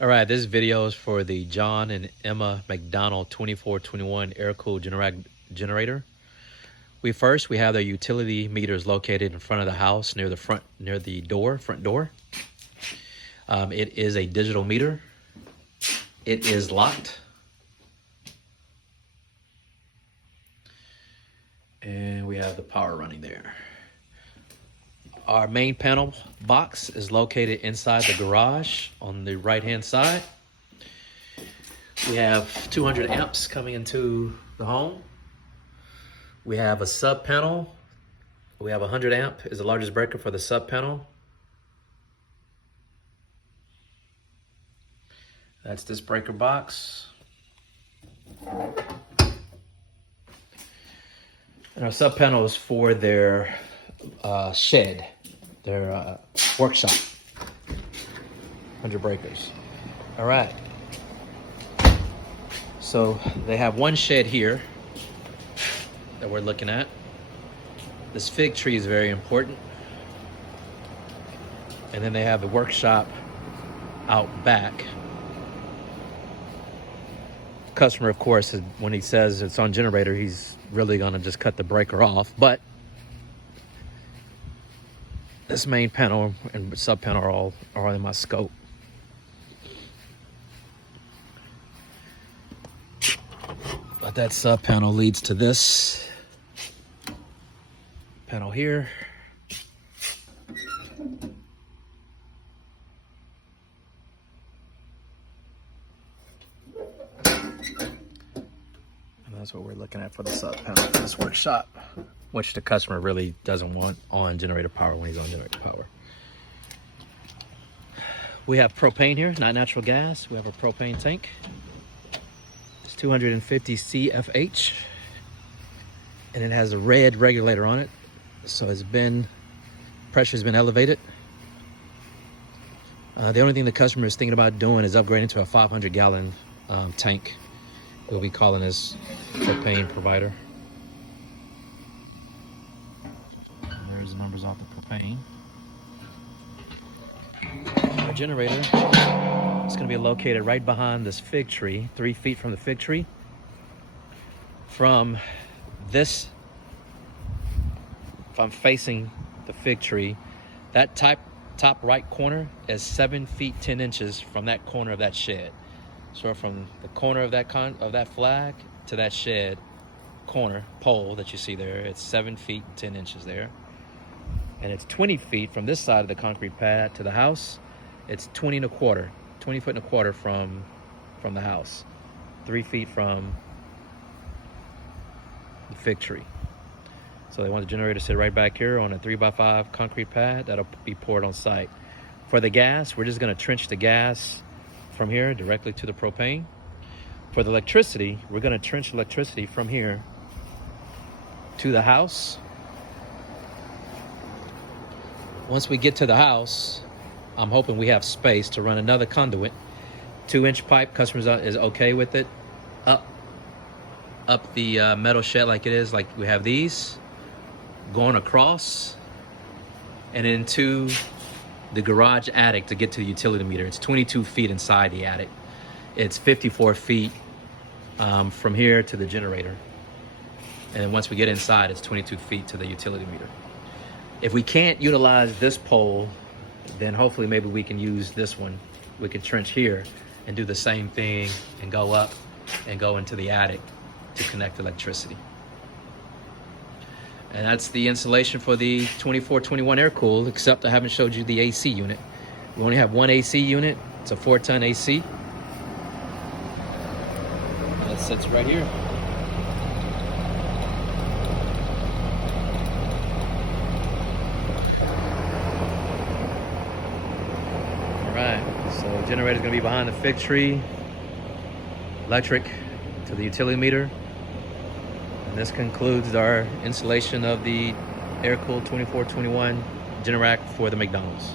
All right, this video is for the John and Emma McDonald 2421 air-cooled generator. We have their utility meters located in front of the house near the front door. It is a digital meter. It is locked. And we have the power running there. Our main panel box is located inside the garage on the right-hand side. We have 200 amps coming into the home. We have a sub panel. We have 100 amp is the largest breaker for the sub panel. That's this breaker box. And our sub panel is for their shed, their workshop. 100 breakers. All right. So they have one shed here that we're looking at. This fig tree is very important. And then they have the workshop out back. Customer, of course, when he says it's on generator, he's really gonna just cut the breaker off. But this main panel and sub panel are in my scope. But that sub panel leads to this panel here. And that's what we're looking at for the sub panel for this workshop, which the customer really doesn't want on generator power when he's on generator power. We have propane here, not natural gas. We have a propane tank. It's 250 CFH, and it has a red regulator on it. So pressure's been elevated. The only thing the customer is thinking about doing is upgrading to a 500-gallon tank. We'll be calling this propane provider. There's the numbers off the propane. Our generator is going to be located right behind this fig tree, 3 feet from the fig tree. From this, if I'm facing the fig tree, that top right corner is 7 feet 10 inches from that corner of that shed. So from the corner of that flag to that shed corner pole that you see there, it's 7 feet 10 inches there. And it's 20 feet from this side of the concrete pad to the house. It's 20 foot and a quarter from the house. 3 feet from the fig tree. So they want the generator to sit right back here on a 3x5 concrete pad that'll be poured on site. For the gas, we're just gonna trench the gas from here directly to the propane. For the electricity, we're gonna trench electricity from here to the house. Once we get to the house, I'm hoping we have space to run another conduit, 2-inch pipe. Customers is okay with it. Up the metal shed like it is, like we have these, going across and into the garage attic to get to the utility meter. It's 22 feet inside the attic. It's 54 feet from here to the generator. And then once we get inside, it's 22 feet to the utility meter. If we can't utilize this pole, then hopefully maybe we can use this one. We can trench here and do the same thing and go up and go into the attic to connect electricity. And that's the installation for the 2421 air cooled, except I haven't showed you the AC unit. We only have one AC unit. It's a 4-ton AC. And it sits right here. All right, so the generator's gonna be behind the fig tree, electric to the utility meter. And this concludes our installation of the air-cooled 2421 Generac for the McDonald's.